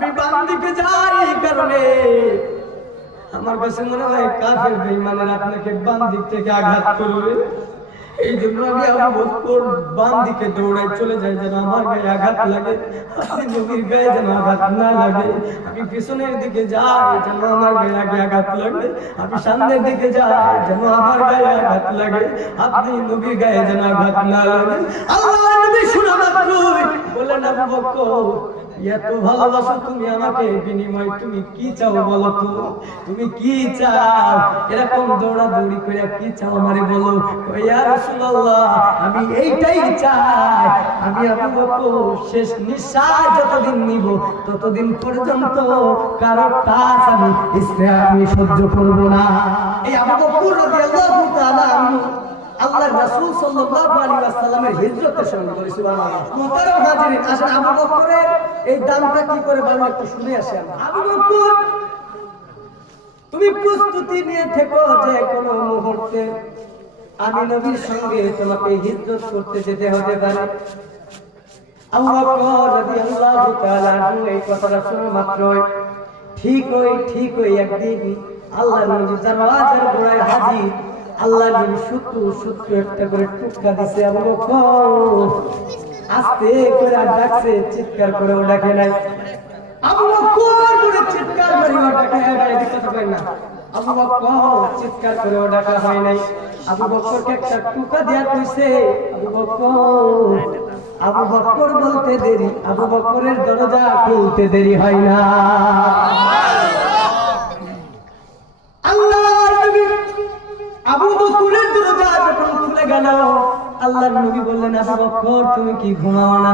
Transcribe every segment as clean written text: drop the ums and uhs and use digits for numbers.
আমি বাম দিকে যাই এই কারণে আমার কাছে মনে হয় কাফের বেঈমানেরা আপনাকে বাম দিক থেকে আঘাত করবে। এই জন্য আমি আবু বকর বাম দিকে দৌড়াই চলে যাই যেন আমার গায়ে আঘাত লাগে, আপনি নবীর গায়ে যেন আঘাত না লাগে। আমি পিছনের দিকে যাই যেন আমার গায়ে আঘাত লাগে, আমি সামনের দিকে যাই যেন আমার গায়ে আঘাত লাগে, আপনি নবীর গায়ে যেন আঘাত না লাগে। আল্লাহ নবী শোনা মাত্রই বললেন, আবু বকর এত ভালোবাসো তুমি আমাকে, বিনিময় তুমি কি চাও বলো তো, তুমি কি চাও? এরকম দৌড়াদৌড়ি করে কি চাও আমারে বলো। ইয়া রাসূলুল্লাহ আমি এইটাই চাই, আমি আবু বকর শেষ নিঃশ্বাস যতদিন নিব ততদিন পর্যন্ত কারো কাজ আমি সহ্য করব না। এই আবু বকর রাদিয়াল্লাহু তাআলা আল্লাহর রাসূল সাল্লাল্লাহু আলাইহি ওয়াসাল্লামের হিজরতের সঙ্গে করে সুবহানাল্লাহ। মুহতারাম হাজিরিন, আসলে আবু বকরের এই দামটা কি করে বলবো একটু শুনে আসি আমরা। আবু বকর তুমি প্রস্তুতি নিয়ে থেকো যে কোনো মুহূর্তে আমি নবীর সঙ্গে তোমাকে হিজরত করতে যেতে হতে পারে। আবু বকর রাদিয়াল্লাহু তাআলা এই কথাটা শুনে মাত্রই ঠিক ওই একদিন আল্লাহর নবী দরওয়াজার গোড়ায় হাজির। আল্লাহর নবী সূত্র একটা করে টুকরা দিছে। আবু বকর আস্তে করে ডাকছে, চিৎকার করে ও ডাকে নাই। আবু বকর করে চিৎকার করে ও ডাকে নাই, কথা কই না। আবু বকর চিৎকার করে ও ডাকা হয় নাই। আবু বকরকে একটা টুকরা দেয়া কইছে। আবু বকর বলতে দেরি, আবু বকরের দরজা খুলতে দেরি হয় না। আবু বকরের দরজা যখন খুলে গেল, আল্লাহর নবী বললেন, আবু বকর তুমি কি ঘুমাও না?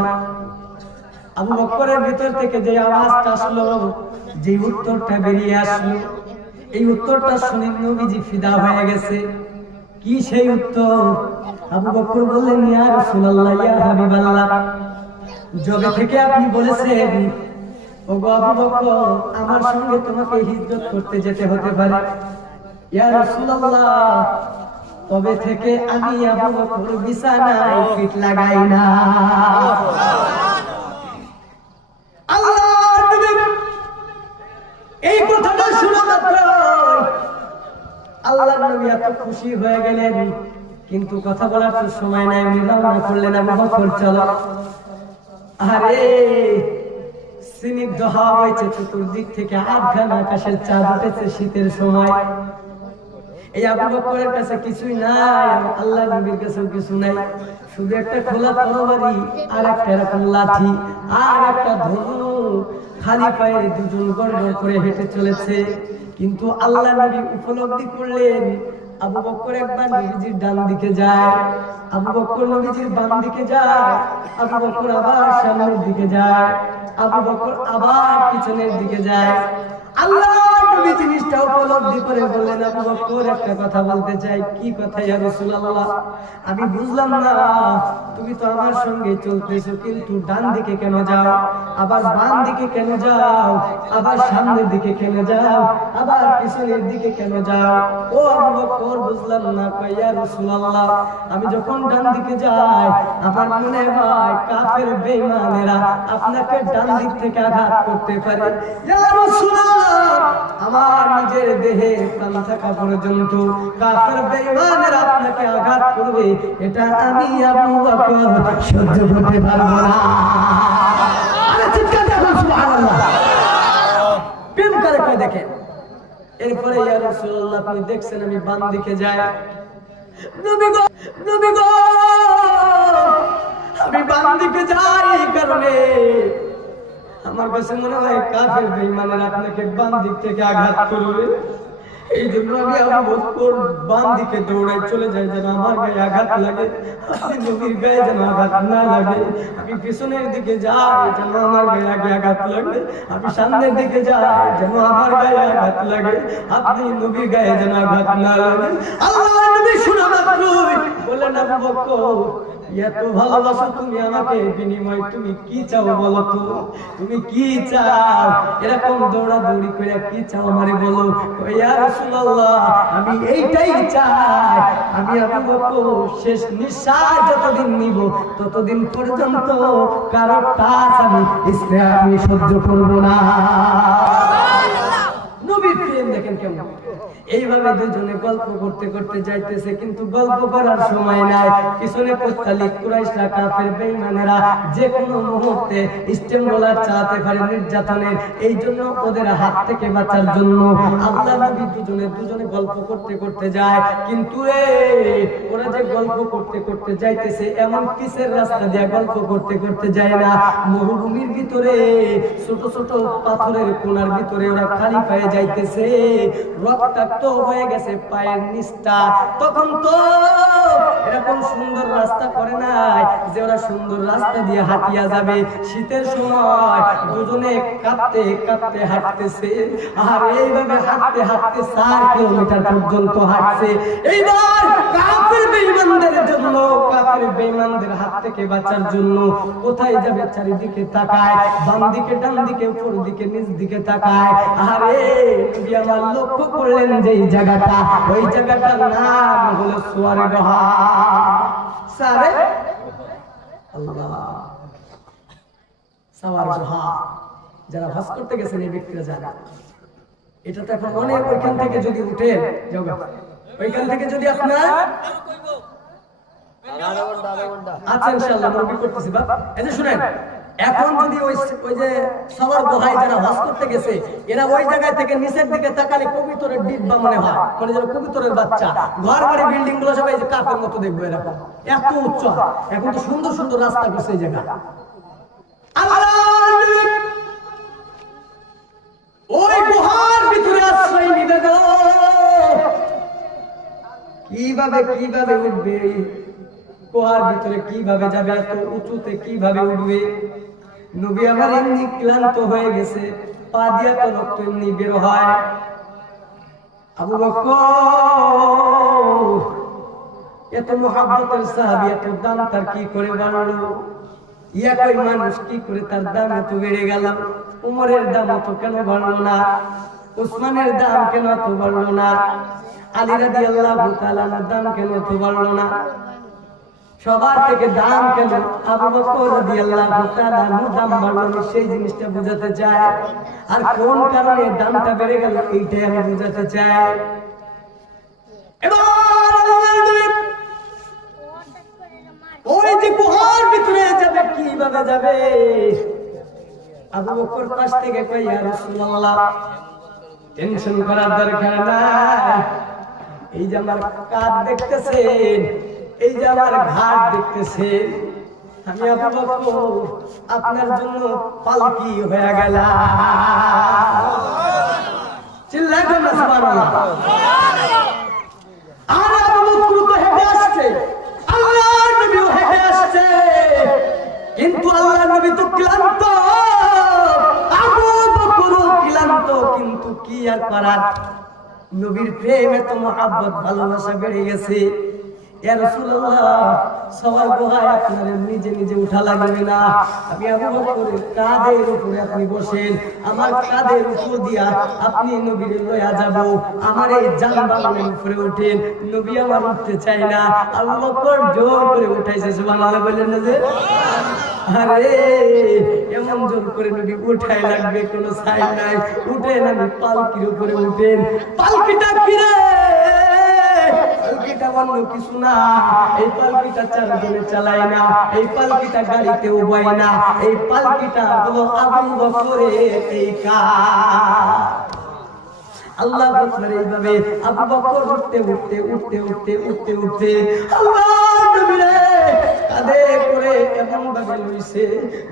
আবু বকরের ভিতর থেকে যে আওয়াজটা আসলো, যে উত্তরটা বেরিয়ে আসলো, এই উত্তরটা শুনে নবীজি ফিদা হয়ে গেছে। কি সেই উত্তর? আবু বকর বললেন, ইয়া রাসূলুল্লাহ, ইয়া হাবিবাল্লাহ, যবে থেকে আপনি বলেছেন ওগো আবু বকর আমার সঙ্গে তোমাকে হিজরত করতে যেতে হতে পারে, ইয়া রাসূলুল্লাহ, তবে থেকে আমি আবু বকর বিছানায় পিঠ লাগাই না। আল্লাহর নবী এই কথাটা শোনা মাত্র আল্লাহর নবী এত খুশি হয়ে গেলেন, কিন্তু কথা বলার তো সময় নাই। উনি রওনা করলেন, আবু বকর চলো। আরে স্নিগ্ধ হাওয়া বইছে চতুর্দিক থেকে, আধঘান আকাশের চাঁদ উঠেছে শীতের সময়। এই আবু বকরের কাছে কিছুই নাই, আল্লাহর নবীর কাছে কিছু নাই, শুধু একটা খোলা তরবারি আর একটা এরকম লাঠি আর একটা ধনুক। খালি পায়ে দুজন গর্ব করে হেঁটে চলেছে। কিন্তু আল্লাহর নবী উপলব্ধি করলেন আবু বকর একবার নবীজির ডান দিকে যায়, আবু বকর নবীজির বাম দিকে যায়, আবু বকর আবার সামনের দিকে যায়, আবু বকর আবার পিছনের দিকে যায়। আল্লাহ নবী জিনিসটা উপলব্ধি করে বললেন, আবু বকর একটা কথা বলতে চাই। কি কথা ইয়া রাসূলুল্লাহ? আমি বুঝলাম না, তুমি তো আমার সঙ্গে চলতেছো, কিন্তু ডান দিকে কেন যাও, আবার বাম দিকে কেন যাও, আবার সামনের দিকে কেন যাও, আবার পিছনের দিকে কেন যাও? ও আবু বকর বুঝলাম না। কই ইয়া রাসূলুল্লাহ, আমি যখন ডান দিকে যাই আমার মনে হয় কাফের বেঈমানেরা আপনাকে ডান দিক থেকে আঘাত করতে পারে। ইয়া রাসূলুল্লাহ, আমার নিজের দেহে প্রাণ থাকা পর্যন্ত কাফের বেঈমানেরা আপনাকে আঘাত করবে, এটা আমি আবু বকর সহ্য করতে পারবো না। আরে চিৎকার দেন সুবহানাল্লাহ। প্রেম করে কই দেখেন। এরপরে ইয়া রাসূলুল্লাহ আপনি দেখছেন আমি বাম দিকে যাই, নবী গো আমি বাম দিকে যাই এই কারণে আমার কাছে মনে হয় কাফের বেঈমানেরা আপনাকে বাম দিক থেকে আঘাত করবে। এই জন্য আমি আবু বকর বাম দিকে দৌড়াই চলে যাই যেন আমার গায়ে আঘাত লাগে, আপনি নবীর গায়ে যেন আঘাত না লাগে। আমি পিছনের দিকে যাই যেন আমার গায়ে আঘাত লাগে, আমি সামনের দিকে যাই যেন আমার গায়ে আঘাত লাগে, আপনি নবীর গায়ে যেন আঘাত না লাগে। আল্লাহ নবী শোনা মাত্রই বললেন, আবু বকর এত ভালোবাসো তুমি আমাকে, বিনিময় তুমি কি চাও বলো তো, তুমি কি চাও? এরকম দৌড়াদৌড়ি করে কি চাও আমারে বলো। ইয়া রাসূলুল্লাহ, আমি এইটাই চাই, আমি আবু বকর শেষ নিঃশ্বাস যতদিন নিব ততদিন পর্যন্ত কারো কাজ আমি সহ্য করব না। নবীর প্রেম দেখেন কেমন। এইভাবে দুজনে গল্প করতে করতে যাইতেছে, কিন্তু গল্প করার সময় নাই। পিছনে পত্তালিক কুরাইশরা, কাফের বেঈমানেরা যে কোনো মুহূর্তে স্টেমরোলার চালাতে পারে নির্যাতনের। এই জন্য ওদের হাত থেকে বাঁচার জন্য আল্লাহ নবী দুজনে গল্প করতে করতে যায়। কিন্তু ওরা যে গল্প করতে করতে যাইতেছে, এমন কিসের রাস্তা দিয়ে গল্প করতে করতে যায় না, মরুভূমির ভিতরে ছোট ছোট পাথরের কোণার ভিতরে ওরা খালি পায়ে যাইতেছে, রক্তাক্ত হয়ে গেছে পায়ের নিচটা। তখন তো এরকম সুন্দর রাস্তা করে নাই যে ওরা সুন্দর রাস্তা দিয়ে হাঁটিয়া যাবে। শীতের সময় দুজনে কাঁপতে কাঁপতে হাঁটতেছে, আর এইভাবে হাঁটতে হাঁটতে 4 কিলোমিটার পর্যন্ত হাঁটছে। এইবার কাফের বেঈমানদের জন্য, কাফের বেঈমানদের হাত থেকে বাঁচার জন্য কোথায় যাবে চারিদিকে তাকায়, বাম দিকে ডান দিকে উপর দিকে নিচ দিকে তাকায়। আরে নবী আমার লক্ষ্য করলেন যে এই জায়গাটা, ওই জায়গাটার নাম হলো সোয়ারগাহ। সারে আল্লাহ, সোয়ারগাহ যারা হজ করতে গেছেন এই ব্যক্তিরা জানে। এটা তো এখন অনেক, ওইখান থেকে যদি উঠেন, ওইখান থেকে যদি আপনার আচ্ছা ইনশাআল্লাহ নবী করতেছি বাবা। এই যে শুনেন, এখন যদি ওই যে সবার গুহায় যারা হজ করতে গেছে, এরা ওই জায়গা থেকে নিচের দিকে তাকালে কবুতরের ডিব্বা মনে হয়, মানে যেন কবুতরের বাচ্চা। ঘর বাড়ি বিল্ডিং গুলো সবাই যে কাপের মতো দেখবো এরকম, এত উচ্চ। এখন তো সুন্দর সুন্দর রাস্তা করছে এই জায়গা। ওই গুহার ভিতরে আশ্রয় নিবে গো, কিভাবে কিভাবে উঠবে, গুহার ভিতরে কিভাবে যাবে, এত উঁচুতে কিভাবে উঠবে। নবী আমার এমনি ক্লান্ত হয়ে গেছে, পা দিয়া তো রক্ত এমনি বের হয়। আবু বকর এত মুহাব্বতের সাহাবী, এত দাম তার কি করে বাড়লো? একই মানুষ কি করে তার দাম এত বেড়ে গেল? উমরের দাম এত কেন বাড়লো না? উসমানের দাম কেন এত বাড়লো না? আলী রাদিয়াল্লাহু তাআলার দাম কেন এত বাড়লো না? সবার থেকে দাম কেন আবু বকর রাদিয়াল্লাহু তাআলার দাম বাড়লো? সেই জিনিসটা বোঝাতে চাই। আর কোন কারণে দামটা বেড়ে গেল এইটাই আমি বোঝাতে চাই। এবার ওই যে গুহার ভিতরে যাবে, কিভাবে যাবে? আবু বকর পাশ থেকে কই, ইয়া রাসূলুল্লাহ টেনশন করার দরকার নাই, এই যে আমার কাঁধ দেখতেছেন, এই যে আমার ঘাট দেখতেছেন, আমি আবু বকর আপনার জন্য পালকি হয়ে গেলাম। চিল্লাবেন না সুবহানাল্লাহ। আর আবু বকর তো হেঁটে আসছে, আল্লাহর নবীও হেঁটে আসছে, কিন্তু আল্লাহর নবী তো ক্লান্ত, আবু বকরও ক্লান্ত, কিন্তু কি আর করার, নবীর প্রেমে তো মহব্বত ভালোবাসা বেড়ে গেছে। ইয়া রাসূলুল্লাহ, সবার গুহায় আপনার নিজে নিজে উঠা লাগবে না, আমি আবু বকরের কাঁধের উপরে আপনি বসেন, আমার কাঁধের উপর দিয়া আপনি নবীর লয়া যাব, আমার এই জানবানের উপরে উঠেন। নবী আমার উঠতে চাই না, আবু বকর জোর করে উঠাইছে। সুবহানাল্লাহ বললেন না যে? আরে এমন জোর করে নবী উঠাই লাগবে, কোনো সাইড নাই। উঠেন, আমি পালকির উপরে উঠেন। পালকিটা কি রে? পালকিটা অন্য কিছু না, এই পালকিটা চারজনে চালায় না, এই পালকিটা গাড়িতে উবায় না, এই পালকিটা হলো আবু বকরের এই কাজ। আল্লাহ আকবার। এইভাবে আবু বকর উঠতে উঠতে উঠতে উঠতে উঠতে উঠতে আল্লাহ নবী কাঁধে করে এমন ভাবে লইছে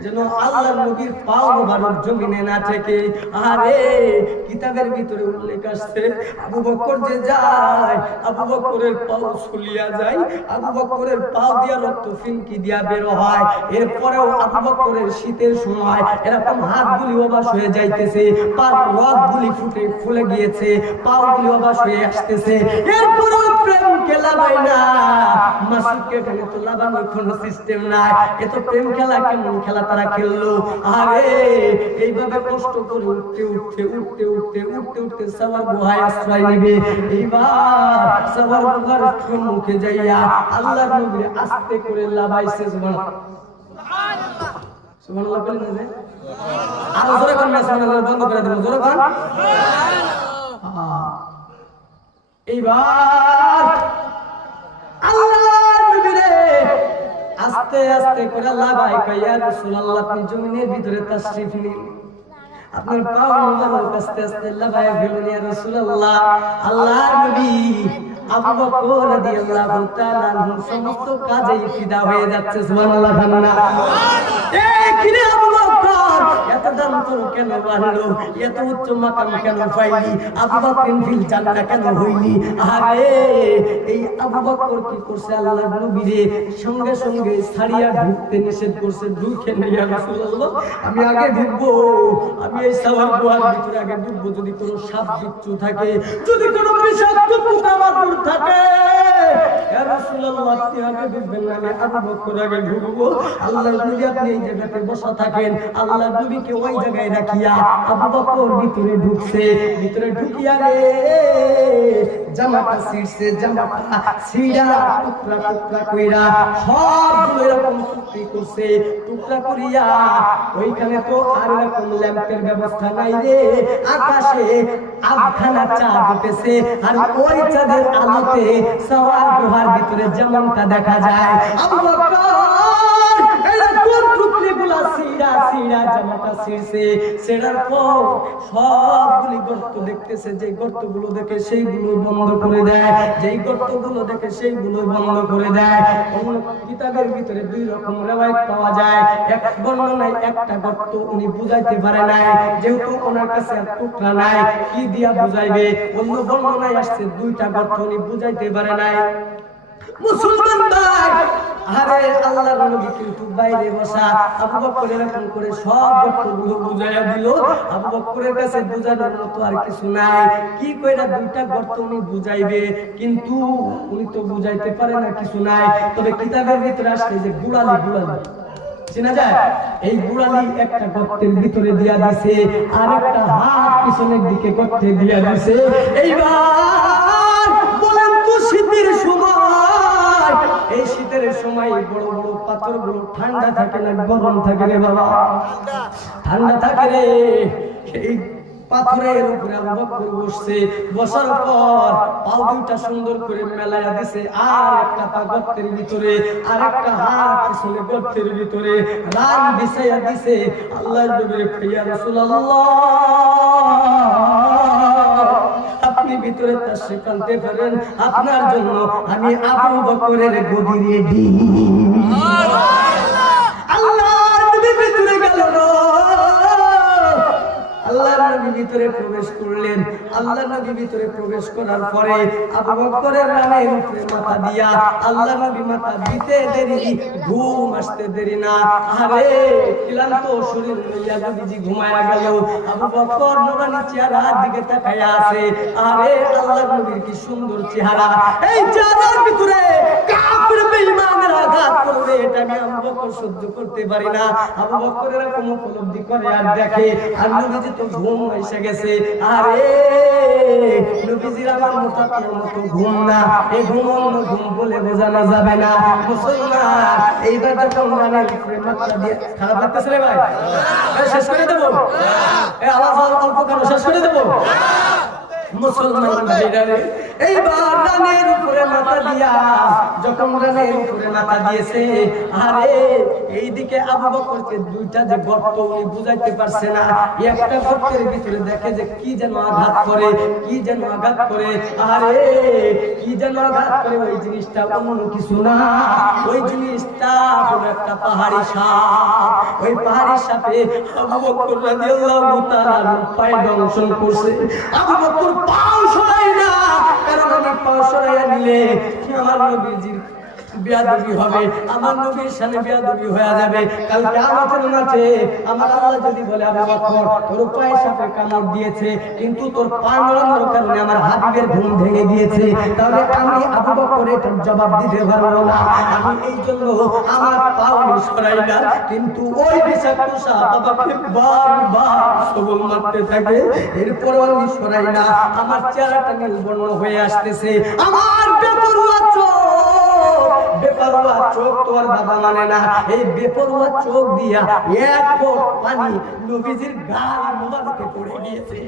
যেন আল্লাহর নবীর পাও মোবারক জমিনে না থেকে। আরে কিতাবের ভিতরে উল্লেখ আছে আবু বকর যে যায়, আবু বকরের পাও ছুলিয়া যায়, আবু বকরের পাও দিয়া রক্ত ফিনকি দিয়া বের হয়। এরপরেও আবু বকরের শীতের সময় এরকম হাতগুলি অবাস হয়ে যাইতেছে, পার রগগুলি ফুলে গিয়েছে, পাওগুলি অবাস হয়ে আসতেছে। এরপরেও প্রেম খেলা হয় না, মাসুদকে এখানে তো লাগানোর কোনো সিস্টেম নাই। এত প্রেম খেলা কেমন খেলা তারা খেললো? আরে এইভাবে কষ্ট করে উঠতে উঠতে উঠতে উঠতে উঠতে উঠতে সবার গুহায় আশ্রয় নিবে। এইবার সবার গুহার সম্মুখে যাইয়া আল্লাহর নবী আস্তে করে লাগাইছে। সুবহানাল্লাহ সুবহানাল্লাহ বলেন না, আর জোরে কোন সুবহানাল্লাহ বন্ধ করে দেব, জোরে কোন। এইবার আল্লাহর নবী রে আস্তে আস্তে করে লাগাই কইয়া রাসূলুল্লাহ আপনি জমিনের ভিতরে তাশরীফ নিন, আপনার পাও মোবারক আস্তে আস্তে লাগাই ফেলুন ইয়া রাসূলুল্লাহ। আল্লাহর নবী আবু বকর রাদিয়াল্লাহু তাআলা সমস্ত কাজেই ফিদা হয়ে যাচ্ছে। সুবহানাল্লাহ সুবহানাল্লাহ। এই কিরে আবু বকর এত দাম তোর কেন বাড়লো, এত উচ্চ মাকাম কেন পাইলি, আবু বকর ফিল জান্নাত কেন হইলি? আরে এই আবু বকর কি করছে, আল্লাহর নবীরে সঙ্গে সঙ্গে ছাড়িয়া ঢুকতে নিষেধ করছে। ঢুকেন ইয়া রাসূলুল্লাহ, আমি আগে ঢুকবো, আমি এই সাওয়ার গুহার ভিতরে আগে ঢুকবো। যদি কোনো সাপ বিচ্ছু থাকে, যদি কোনো বিষাক্ত পোকামাকড় থাকে, ইয়া রাসূলুল্লাহ আপনি আগে ঢুকবেন না, আমি আবু বকর আগে ঢুকবো। আল্লাহর নবী আপনি এই জায়গাতে বসা থাকেন। আল্লাহর নবীকে ওই জায়গায় রাখিয়া আবু বকর ভিতরে ঢুকছে। ভিতরে ঢুকিয়া রে জামাটা ছিঁড়ছে, জামাটা ছিঁড়া টুকরা টুকরা কইরা সবগুলো এরকম টুকরি করছে। টুকরা করিয়া ওইখানে তো আর এরকম ল্যাম্পের ব্যবস্থা নাই রে, আকাশে আধখানা চাঁদ উঠেছে, আর ওই চাঁদের আলোতে সাওয়ার গুহার ভিতরে যেমনটা দেখা যায় আবু বকর জামাটা ছিঁড়ছে। ছেড়ার পর সবগুলি গর্ত দেখতেছে, যে গর্তগুলো দেখে সেইগুলো বন্ধ করে দেয়, যেই গর্তগুলো দেখে সেইগুলো বন্ধ করে দেয়। অন্য কিতাবের ভিতরে দুই রকম রিওয়ায়াত পাওয়া যায়। এক বর্ণনায় একটা গর্ত উনি বুঝাইতে পারে নাই, যেহেতু ওনার কাছে আর টুকরা নাই, কি দিয়া বুঝাইবে। অন্য বর্ণনায় আসছে দুইটা গর্ত উনি বুঝাইতে পারে নাই। মুসলমান ভাই, আরে আল্লাহর নবী কিন্তু বাইরে বসা, আবু বকর এরকম করে সব গর্তগুলো বুঝাইয়া দিল। আবু বকরের কাছে বুঝানোর মতো আর কিছু নাই। কি কইরা দুইটা গর্ত উনি বুঝাইবে, কিন্তু উনি তো বুঝাইতে পারে না, কিছু নাই। তবে কিতাবের ভিতরে আসছে যে গুড়ালি, গুড়ালি চেনা যায়, এই গুড়ালি একটা গর্তের ভিতরে দিয়া দিছে, আর একটা হাত পিছনের দিকে গর্তে দিয়া দিছে। এইবার বলেন তো শীতের সময়, এই শীতের সময় বড় বড় পাথরগুলো ঠান্ডা থাকে না গরম থাকে রে বাবা? ঠান্ডা থাকে রে। এই পাথরের উপরে আবু বকর বসছে, বসার পর পাও দুইটা সুন্দর করে মেলায়া দিছে, আর একটা পা গর্তের ভিতরে, আর একটা হাত পিছনে গর্তের ভিতরে রান বিছাইয়া দিছে। আল্লাহর নবী ইয়া রাসূলুল্লাহ আপনি ভিতরে তাশরীফ আনতে পারেন, আপনার জন্য আমি আবু বকরের গদি রেডি। আল্লাহর নবী ভিতরে গেল, আল্লাহর নবী ভিতরে প্রবেশ করলেন। আল্লাহর নবী ভিতরে প্রবেশ করার পরে আবু বকরের রানের উপরে মাথা দিয়া আল্লাহর নবী মাথা দিতে দেরি, ঘুম আসতে দেরি না। আরে ক্লান্ত শরীর লইয়া নবীজি ঘুমায়া গেল। আবু বকর নুরানি চেহারার দিকে তাকায়া আছে। আরে আল্লাহর নবীর কি সুন্দর চেহারা, এই চেহারার ভিতরে কাফির বেঈমানের আঘাত করবে, এটা আমি আবু বকর সহ্য করতে পারি না। আবু বকর এরকম উপলব্ধি করে আর দেখে, আর নবীজি তো ঘুম এসে গেছে। আরে নবীজির আমার মতো ঘুম না, এই ঘুম অন্য ঘুম বলে বোঝানো যাবে না। মুসলমান এইবার যখন রানের উপরে মাথা দিয়ে, খারাপ লাগতেছে রে ভাই? শেষ করে দেবো? আওয়াজ অল্প কেন, শেষ করে দেবো? মুসলমান ভাইরা রে, এইবার রানের উপরে মাথা দিয়া, যখন রানের উপরে মাথা দিয়েছে, আরে এইদিকে আবু বকরকে দুইটা যে গর্ত উনি বুঝাইতে পারছে না, একটা গর্তের ভিতরে দেখে যে কি যেন আঘাত করে, কি যেন আঘাত করে, আরে কি যেন আঘাত করে, ওই জিনিসটা অন্য কিছু না, ওই জিনিসটা হলো একটা পাহাড়ি সাপ। ওই পাহাড়ি সাপে আবু বকর রাদিয়াল্লাহু তাআলা পায়ে দংশন করছে। আবু বকর পাও সরাই না, কারণ আমি পাও সরাইয়া নিলে আমার নবীজির বেয়াদবি হবে, আমার নবীর সামনে বেয়াদবি হয়ে যাবে। কালকে আমাদের মাঠে আমার আল্লাহ যদি বলে আবু বকর তোর পায়ে সাপে কামড় দিয়েছে, কিন্তু তোর পা নড়ানোর কারণে আমার হাবিবের ঘুম ভেঙে গিয়েছে, তাহলে আমি আবু বকর এটার জবাব দিতে পারবো না। আমি এই জন্য আমার পাও সরাই না, কিন্তু ওই বিষাক্ত সাপ আমাকে বারবার সবল মারতে থাকে, এরপর আমি সরাই না। আমার চেহারাটা নীলবর্ণ হয়ে আসতেছে, আমার বেপরোয়া বেপরোয়া চোখ তো আর বাবা মানে না, এই বেপরোয়া চোখ দিয়া এক ফোঁটা পানি নবীজির গাল মোবারকে পড়ে গিয়েছে।